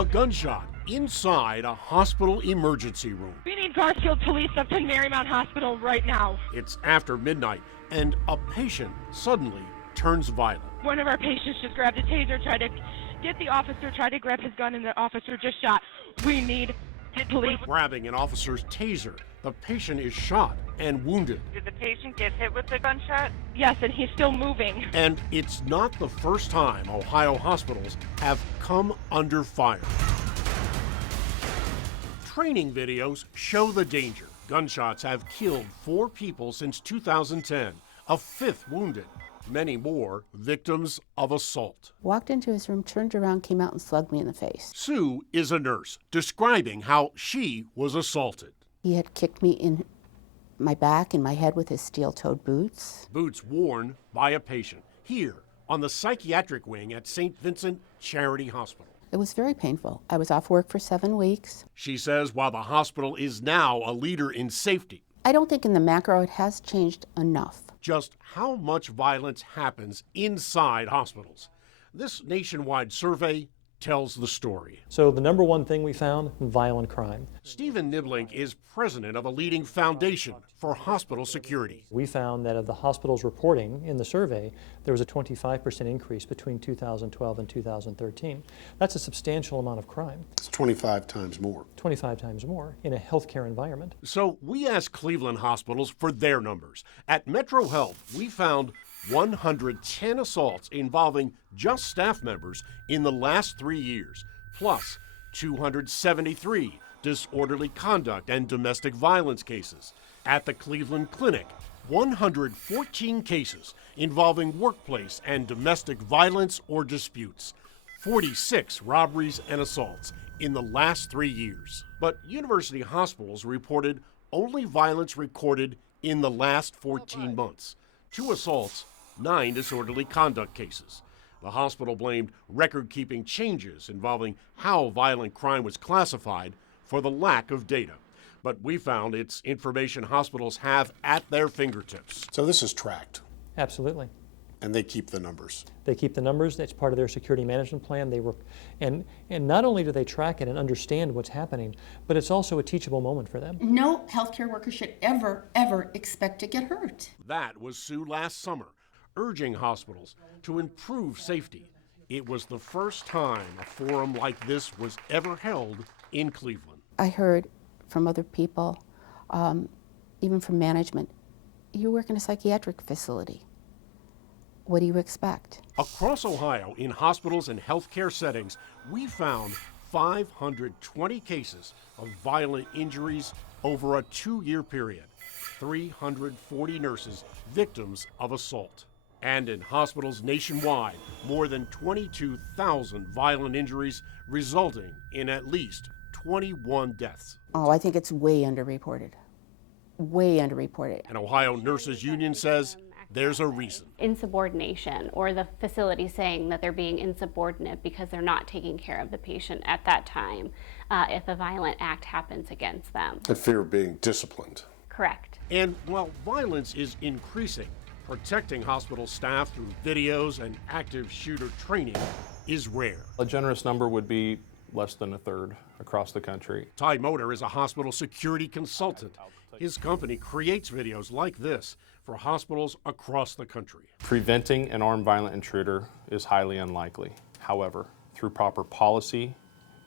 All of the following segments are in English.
A gunshot inside a hospital emergency room. We need Garfield police up to Marymount Hospital right now. It's after midnight, and a patient suddenly turns violent. One of our patients just grabbed a taser, tried to get the officer, tried to grab his gun, and the officer just shot. We need police. Grabbing an officer's taser, the patient is shot and wounded. Did the patient get hit with the gunshot? Yes, and he's still moving. And it's not the first time Ohio hospitals have come under fire. Training videos show the danger. Gunshots have killed 4 people since 2010, a 5th wounded. Many more victims of assault. Walked into his room, turned around, came out and slugged me in the face. Sue is a nurse, describing how she was assaulted. He had kicked me in my back and my head with his steel-toed boots. Boots worn by a patient here on the psychiatric wing at St. Vincent Charity Hospital. It was very painful. I was off work for 7 weeks. She says while the hospital is now a leader in safety, I don't think in the macro it has changed enough. Just how much violence happens inside hospitals. This nationwide survey tells the story. So the number one thing we found, violent crime. Stephen Niblink is president of a leading foundation for hospital security. We found that of the hospitals reporting in the survey, there was a 25% increase between 2012 and 2013. That's a substantial amount of crime. It's 25 times more. 25 times more in a healthcare environment. So we asked Cleveland hospitals for their numbers. At Metro Health, we found 110 assaults involving just staff members in the last 3 years, plus 273 disorderly conduct and domestic violence cases. At the Cleveland Clinic, 114 cases involving workplace and domestic violence or disputes, 46 robberies and assaults in the last 3 years. But university hospitals reported only violence recorded in the last 14 months. 2 assaults, 9 disorderly conduct cases. The hospital blamed record-keeping changes involving how violent crime was classified for the lack of data. But we found it's information hospitals have at their fingertips. So this is tracked. Absolutely. And they keep the numbers. They keep the numbers. It's part of their security management plan. And not only do they track it and understand what's happening, but it's also a teachable moment for them. No healthcare worker should ever expect to get hurt. That was Sue last summer, urging hospitals to improve safety. It was the first time a forum like this was ever held in Cleveland. I heard from other people, even from management, you work in a psychiatric facility. What do you expect? Across Ohio, in hospitals and healthcare settings, we found 520 cases of violent injuries over a 2-year period, 340 nurses victims of assault. And in hospitals nationwide, more than 22,000 violent injuries resulting in at least 21 deaths. Oh, I think it's way underreported. Way underreported. An Ohio Nurses Union says there's a reason. Insubordination, or the facility saying that they're being insubordinate because they're not taking care of the patient at that time if a violent act happens against them. The fear of being disciplined. Correct. And while violence is increasing, protecting hospital staff through videos and active shooter training is rare. A generous number would be less than a third across the country. Ty Motor is a hospital security consultant. His company creates videos like this for hospitals across the country. Preventing an armed violent intruder is highly unlikely. However, through proper policy,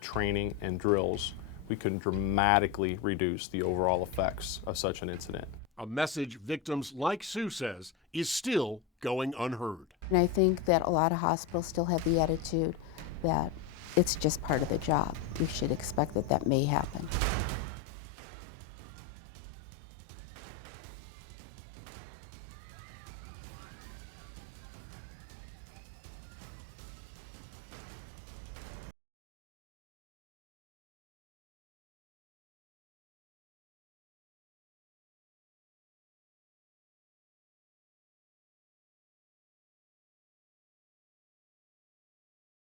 training, and drills, we can dramatically reduce the overall effects of such an incident. A message victims like Sue says is still going unheard. And I think that a lot of hospitals still have the attitude that it's just part of the job. You should expect that that may happen.